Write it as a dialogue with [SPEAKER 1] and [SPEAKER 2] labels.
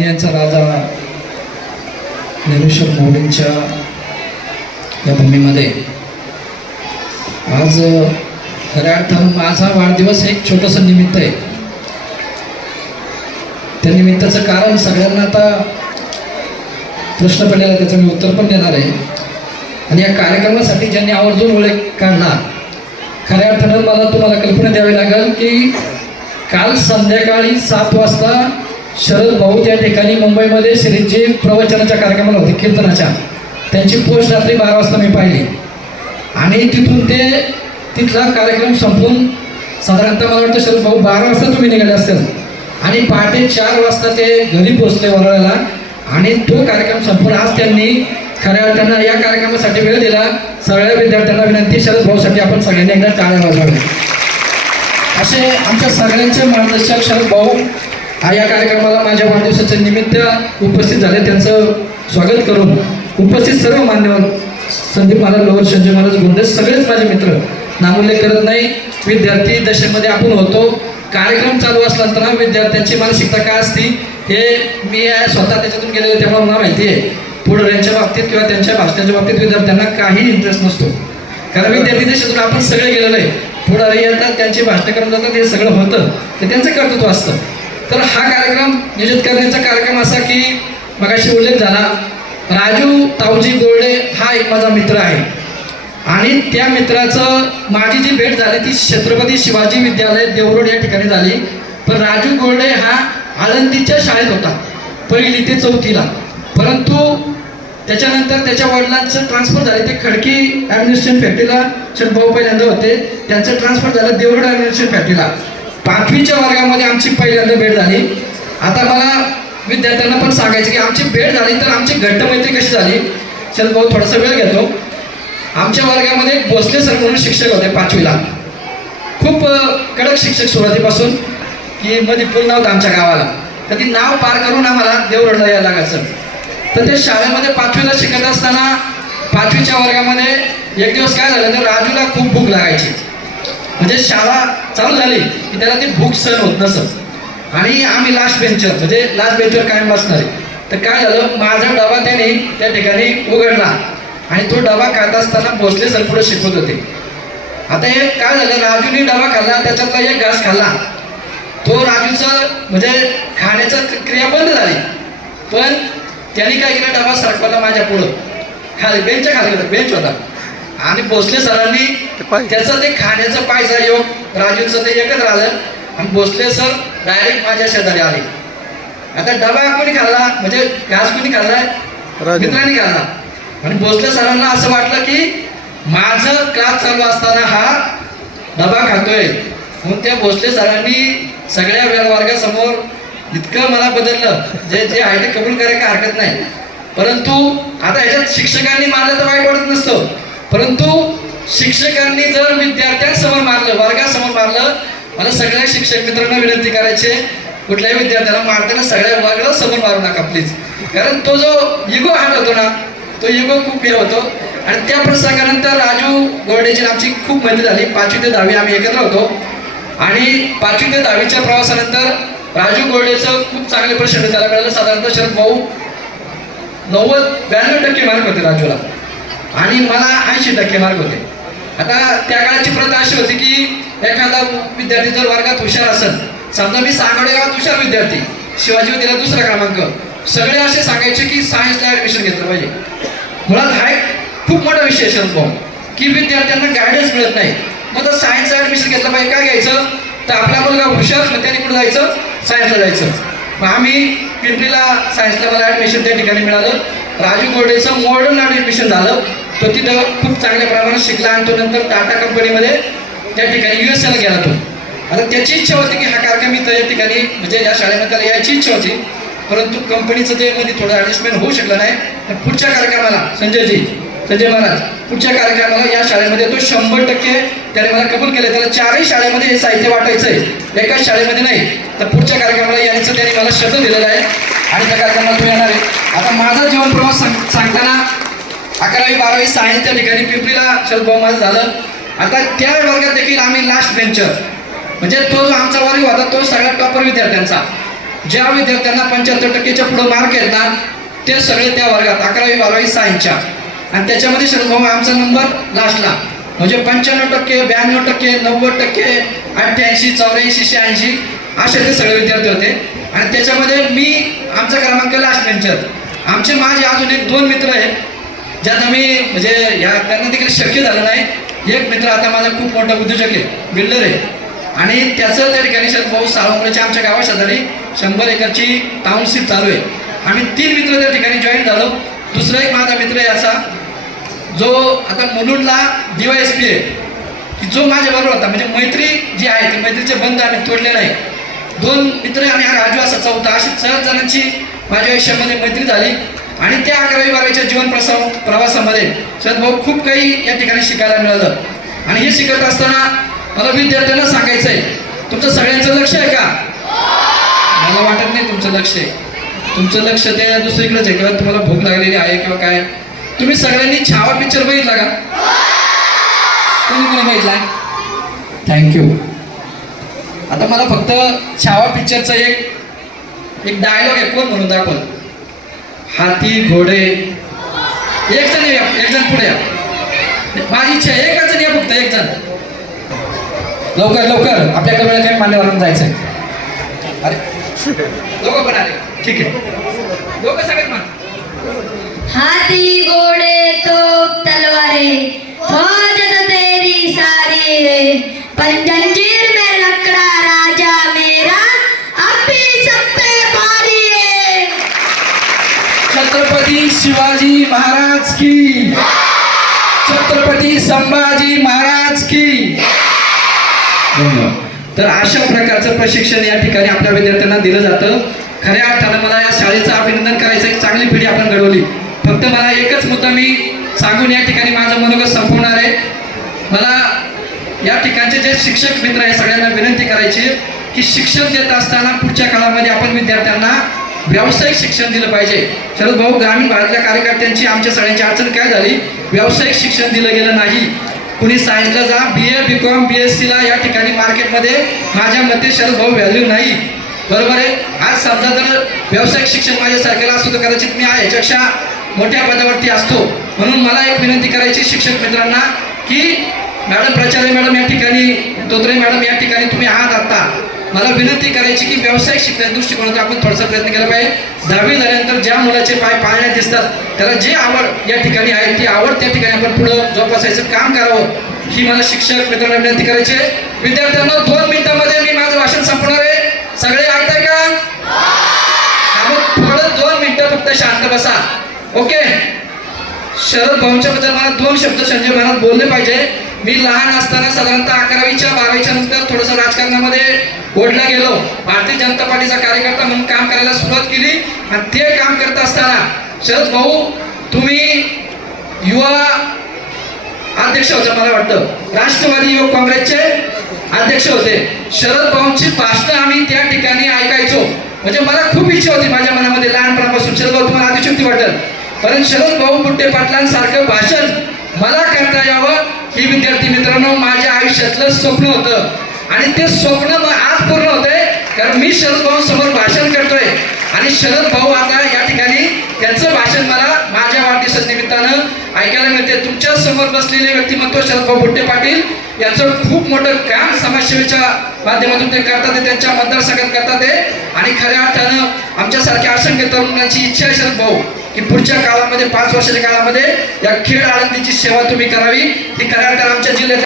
[SPEAKER 1] यांचा राजा ज्ञानेश्वर माऊलींच्या या भूमीमध्ये. आज खऱ्या अर्थानं माझा वाढदिवस एक छोटंसं निमित्त आहे. त्या निमित्ताचं कारण सगळ्यांना आता प्रश्न पडलेला त्याचं मी उत्तर पण देणार आहे. आणि या कार्यक्रमासाठी ज्यांनी आवर्जून ओळख काढला खऱ्या अर्थानं मला तुम्हाला कल्पना द्यावी लागेल की काल संध्याकाळी सात वाजता शरद भाऊ त्या ठिकाणी मुंबईमध्ये श्रीजी प्रवचनाच्या कार्यक्रमाला होते कीर्तनाच्या. त्यांची पोस्ट रात्री बारा वाजता मी पाहिली. आणि तिथून ते तिथला कार्यक्रम संपून साधारणतः मला वाटतं शरद भाऊ बारा वाजता तुम्ही निघाले असेल. आणि पहाटे चार वाजता ते घरी पोचले वरळ्याला आणि तो कार्यक्रम संपून आज त्यांनी खऱ्या अर्थानं या कार्यक्रमासाठी वेळ दिला. सगळ्या विद्यार्थ्यांना विनंती शरद भाऊसाठी आपण सगळ्यांनी एकदा टाळ्या वाजवाव्या. असे आमच्या सगळ्यांचे मार्गदर्शक शरद भाऊ हा या कार्यक्रमाला माझ्या वाढदिवसाच्या निमित्त उपस्थित झाले. त्यांचं स्वागत करून उपस्थित सर्व मान्यवर संदीप महाराज लोवर संजय महाराज गुंडे सगळेच माझे मित्र. नामोल्लेख करत नाही. विद्यार्थी दशेमध्ये आपण होतो. कार्यक्रम चालू असला तर विद्यार्थ्यांची मानसिकता काय असती हे मी स्वतः त्याच्यातून गेलेलो त्यामुळे मला माहिती आहे. पुढाऱ्यांच्या बाबतीत किंवा त्यांच्या भाषणाच्या बाबतीत विद्यार्थ्यांना काही इंटरेस्ट नसतो. कारण विद्यार्थी देशातून आपण सगळे गेलेलो आहे. पुढारी येतात त्यांची भाषणं करून जातात हे सगळं होतं. ते त्यांचं कर्तृत्व असतं. तर हा कार्यक्रम नियोजित करण्याचा कार्यक्रम असा की मगाशी उल्लेख झाला राजू ताऊजी गोरडे हा एक माझा मित्र आहे. आणि त्या मित्राचं माझी जी भेट झाली ती छत्रपती शिवाजी विद्यालय देवरोड या ठिकाणी झाली. पण राजू गोरडे हा आळंदीच्या शाळेत होता पहिली ते चौथीला. परंतु त्याच्यानंतर त्याच्या वडिलांचं ट्रान्सफर झाले. ते खडकी ॲडमिनिस्ट्रेशन फॅक्टरीला भाऊ पहिल्यांदा होते. त्यांचं ट्रान्सफर झालं देवरोड ॲडमिनिस्ट्रेशन फॅक्टरीला पाचवीच्या वर्गामध्ये आमची पहिल्यांदा भेट झाली. आता मला विद्यार्थ्यांना पण सांगायचं की आमची भेट झाली तर आमची घट्ट मैत्री कशी झाली? चल भाऊ थोडासा वेळ घेतो. आमच्या वर्गामध्ये भोसले सर म्हणून शिक्षक होते पाचवीला. खूप कडक शिक्षक सुरुवातीपासून की मध्ये पूर्ण नव्हतं होतं आमच्या गावाला. तर ती नाव पार करून आम्हाला देवरडला यायला लागायचं. तर ते शाळेमध्ये पाचवीला शिकत असताना पाचवीच्या वर्गामध्ये एक दिवस काय झालं तर राजूला खूप भूक लागायची. म्हणजे शाळा चालू झाली की त्याला ती भूक सहन होत नसत. आणि आम्ही लास्ट बेंचर म्हणजे लास्ट बेंचवर कायम बसणारे तर काय झालं माझा डबा त्याने त्या ठिकाणी उघडला. आणि तो डबा खात असताना भोसले सर पुढे शिकवत होते. आता हे काय झालं राजूने डबा खाल्ला त्याच्यातला एक घास खाल्ला. तो राजूचं म्हणजे खाण्याचं क्रिया बंद झाली. पण त्यांनी काय केलं डबा सरकवला माझ्या पुढं. खाली बेंचच्या खाली बेंच होता. आणि भोसले सरांनी त्याचं ते खाण्याचं पायचा योग राजूचं ते एकच राहिलं. आणि भोसले सर डायरेक्ट माझ्या शेजारी आले. आता डबा कोणी खाल्ला? म्हणजे घास कोणी खाल्लाय. मित्रांनी खाल्ला. आणि भोसले सरांना असं वाटलं की माझं क्लास चालू असताना हा डबा खातोय. म्हणून त्या भोसले सरांनी सगळ्या वे- वर्गासमोर इतकं मला बदललं. जे जे आहे ते कबूल करायला हरकत नाही. परंतु आता ह्याच्यात शिक्षकांनी मारलं तर वाईट वाटत नसतं. परंतु शिक्षकांनी जर विद्यार्थ्यांसमोर मारलं वर्गासमोर मारलं. मला सगळ्या शिक्षक मित्रांना विनंती करायची कुठल्याही विद्यार्थ्याला मारताना सगळ्या वर्गाला समोर मारू नका प्लीज कारण तो जो युगो हात होतो ना तो युगो खूप हे होतो. आणि त्या प्रसंगानंतर राजू गोरडेची आमची खूप मैत्री झाली. पाचवी ते दहावी आम्ही एकत्र होतो. आणि पाचवी ते दहावीच्या प्रवासानंतर राजू गोरडेचं खूप चांगले प्रश्न त्याला मिळालं साधारणतः शरद भाऊ नव्वद ब्याण्णव टक्के मार्क होते राजूला. आणि मला ऐंशी टक्के मार्क होते. आता त्या काळाची प्रथा अशी होती की एखादा विद्यार्थी जर वर्गात हुशार असेल समजा मी सांगडे गावात हुशार विद्यार्थी शिवाजी दिला दुसरा क्रमांक. सगळे असे सांगायचे की सायन्सला ऍडमिशन घेतलं पाहिजे. मुळात हा एक खूप मोठा विषय फॉर्म भाऊ की विद्यार्थ्यांना गायडन्स मिळत नाही. मग तर सायन्सला ऍडमिशन घेतलं पाहिजे काय घ्यायचं? तर आपला मुलगा हुशार मग त्याने कुठं जायचं? सायन्सला जायचं. मग आम्ही पिंपरीला सायन्सला मला ऍडमिशन त्या ठिकाणी मिळालं. राजू गोडेचं मॉडर्न ऍडमिशन झालं. तो तिथं खूप चांगल्या प्रमाणात शिकला आणि तो नंतर टाटा कंपनीमध्ये त्या ठिकाणी यू एस एला गेला तो. आता त्याची इच्छा होती की हा कार्यक्रम इथं या ठिकाणी म्हणजे या शाळेमध्ये त्याला यायची इच्छा होती. परंतु कंपनीचं ते मध्ये थोडं ॲडजस्टमेंट होऊ शकलं नाही. तर पुढच्या कार्यक्रमाला संजयजी संजय महाराज पुढच्या कार्यक्रमाला या शाळेमध्ये तो शंभर टक्के त्याने मला कबूल केलं. त्याला चारही शाळेमध्ये हे साहित्य वाटायचं आहे एकाच शाळेमध्ये नाही तर पुढच्या कार्यक्रमाला यायचं त्याने मला शब्द दिलेला आहे. आणि त्या कार्यक्रमाला तो येणार आहे. आता माझा जीवन प्रवास सांग सांगताना अकरावी बारावी सायन्स त्या ठिकाणी पिंपरीला शरदभाऊ माझं झालं. आता त्या वर्गात देखील आम्ही लास्ट बेंचर म्हणजे तो जो आमचा वर्ग होता तो सगळ्यात टॉपर विद्यार्थ्यांचा. ज्या विद्यार्थ्यांना पंच्याहत्तर टक्केच्या पुढे मार्क आहेत ना ते सगळे त्या वर्गात अकरावी बारावी सायन्सच्या आणि त्याच्यामध्ये शरद हो, आमचा नंबर लास्टला म्हणजे पंच्याण्णव टक्के ब्याण्णव टक्के नव्वद टक्के अठ्ठ्याऐंशी चौऱ्याऐंशी शहाऐंशी असे ते सगळे विद्यार्थी होते. आणि त्याच्यामध्ये मी आमचा क्रमांक लास्ट बेंचर आमचे माझे अजून एक दोन मित्र आहेत ज्यात आम्ही म्हणजे या त्यांना देखील शक्य झालं नाही. एक मित्र आता माझा खूप मोठा उद्योजक आहे बिल्डर आहे. आणि त्याचं त्या ठिकाणी शरद भाऊ आमच्या गावा शेजारी शंभर एकरची टाउनशिप चालू आहे. आम्ही तीन मित्र त्या ठिकाणी जॉईन झालो. दुसरा एक माझा मित्र आहे असा जो आता मुलुंडला डीवायएसपी आहे. की जो माझ्याबरोबर होता म्हणजे मैत्री जी आहे ती मैत्रीचे बंध आम्ही तोडलेलं आहे. दोन मित्र आणि हा राजू असा चौथा अशी चार जणांची माझ्या आयुष्यामध्ये मैत्री झाली. आणि त्या अकरावी बारावीच्या जीवन प्रसाव प्रवासामध्ये शरद भाऊ खूप काही या ठिकाणी शिकायला मिळालं. आणि हे शिकत असताना मला विद्यार्थ्यांना सांगायचं आहे तुमचं सगळ्यांचं लक्ष आहे का? मला वाटत नाही तुमचं लक्ष आहे. तुमचं लक्ष ते दुसरीकडेच आहे किंवा तुम्हाला भूक लागलेली आहे किंवा काय. तुम्ही सगळ्यांनी छावा पिक्चर बघितला का? कोणी कोणी बघितला थँक्यू आता मला फक्त छावा पिक्चरचा एक एक डायलॉग आहे कोण म्हणून दाखवल? हाती घोडे. एक जण या एक जण पुढे या. माझी इच्छा आहे एकच जण या फक्त एक जण लवकर लवकर. आपल्याकडे वेळ काही मान्यवरांना जायचंय. अरे. लोक पण आले. ठीक आहे. लोक सगळेच मान
[SPEAKER 2] हाती घोड़े तोप तलवारे. फौज तेरी सारी रे. पंजंजीर में
[SPEAKER 1] शिवाजी महाराज की। छत्रपती संभाजी महाराज की। तर अशा प्रकारचं प्रशिक्षण या ठिकाणी आपल्या विद्यार्थ्यांना दिलं जातं. खऱ्या अर्थानं मला या शाळेचं अभिनंदन करायचं एक चांगली पिढी आपण घडवली. फक्त मला एकच मुद्दा मी सांगून या ठिकाणी माझं मनोगत संपवणार आहे. मला या ठिकाणचे जे शिक्षक मित्र आहे सगळ्यांना विनंती करायची की शिक्षण देत असताना पुढच्या काळामध्ये आपण विद्यार्थ्यांना व्यावसायिक शिक्षण दिलं पाहिजे. शरद भाऊ ग्रामीण भागातल्या कार्यकर्त्यांची आमच्या सगळ्यांची अडचण काय झाली? व्यावसायिक शिक्षण दिलं गेलं नाही. कुणी सायन्सला जा बी A B com B S सीला या ठिकाणी मार्केटमध्ये माझ्या मते शरद भाऊ व्हॅल्यू नाही. बरोबर आहे? आज समजा जर व्यावसायिक शिक्षण माझ्यासारखेला असतो तर कदाचित मी याच्यापेक्षा मोठ्या पदावरती असतो. म्हणून मला एक विनंती करायची शिक्षक मित्रांना की मॅडम प्राचार्य मॅडम या ठिकाणी तोत्रे मॅडम या ठिकाणी तुम्ही आहात आता. मला विनंती करायची की व्यावसायिक शिक्षण दृष्टिकोनातून आपण थोडासा प्रयत्न केला पाहिजे. दहावी झाल्यानंतर ज्या मुलाचे पाय पाळण्यात दिसतात त्याला जे आवड या ठिकाणी आहे ती आवड त्या ठिकाणी आपण पुढं जोपासायचं काम करावं ही मला शिक्षक मित्रांना विनंती करायची आहे. विद्यार्थ्यांना दोन मिनिटांमध्ये मी माझं भाषण संपणार आहे. सगळे ऐकताय का? थोडं दोन मिनिटं फक्त शांत बसा. ओके? शरद भाऊंच्या बद्दल मला दोन शब्द संजय महाराज बोलले पाहिजे. मी लहान असताना साधारणतः अकरावीच्या बारावीच्या नंतर थोडंसं राजकारणामध्ये ओढला गेलो. भारतीय जनता पार्टीचा कार्यकर्ता म्हणून काम करायला सुरुवात केली. आणि ते काम करत असताना शरद भाऊ तुम्ही युवा अध्यक्ष होते मला वाटतं. राष्ट्रवादी युवक काँग्रेसचे अध्यक्ष होते. शरद भाऊंची भाषणं आम्ही त्या ठिकाणी ऐकायचो. म्हणजे मला खूप इच्छा होती माझ्या मनामध्ये लहानपणापासून. शरद भाऊ तुम्हाला आदिशक्ती वाटत कारण शरद भाऊ बुट्टे पाटलांसारखं भाषण मला करता यावं. ही विद्यार्थी मित्रांनो माझ्या आयुष्यातलं स्वप्न होतं. आणि ते स्वप्न आज पूर्ण होतंय. कारण मी शरद भाऊ समोर भाषण करतोय. आणि शरद भाऊ आता या ठिकाणी त्यांचं भाषण मला माझ्या वाढदिवसा निमित्तानं ऐकायला मिळते तुमच्यासमोर बसलेले व्यक्तिमत्व शरद भाऊ बुट्टे पाटील यांचं खूप मोठं काम समाजसेवेच्या माध्यमातून ते करतात ते त्यांच्या मतदारसंघात करतात ते. आणि खऱ्या अर्थानं आमच्यासारख्या असंख्य तरुणांची इच्छा आहे शरद भाऊ की पुढच्या काळामध्ये पाच वर्षाच्या काळामध्ये या खेळ आनंदीची सेवा तुम्ही करावी. ही खऱ्या अर्थानं आमच्या जिल्ह्यात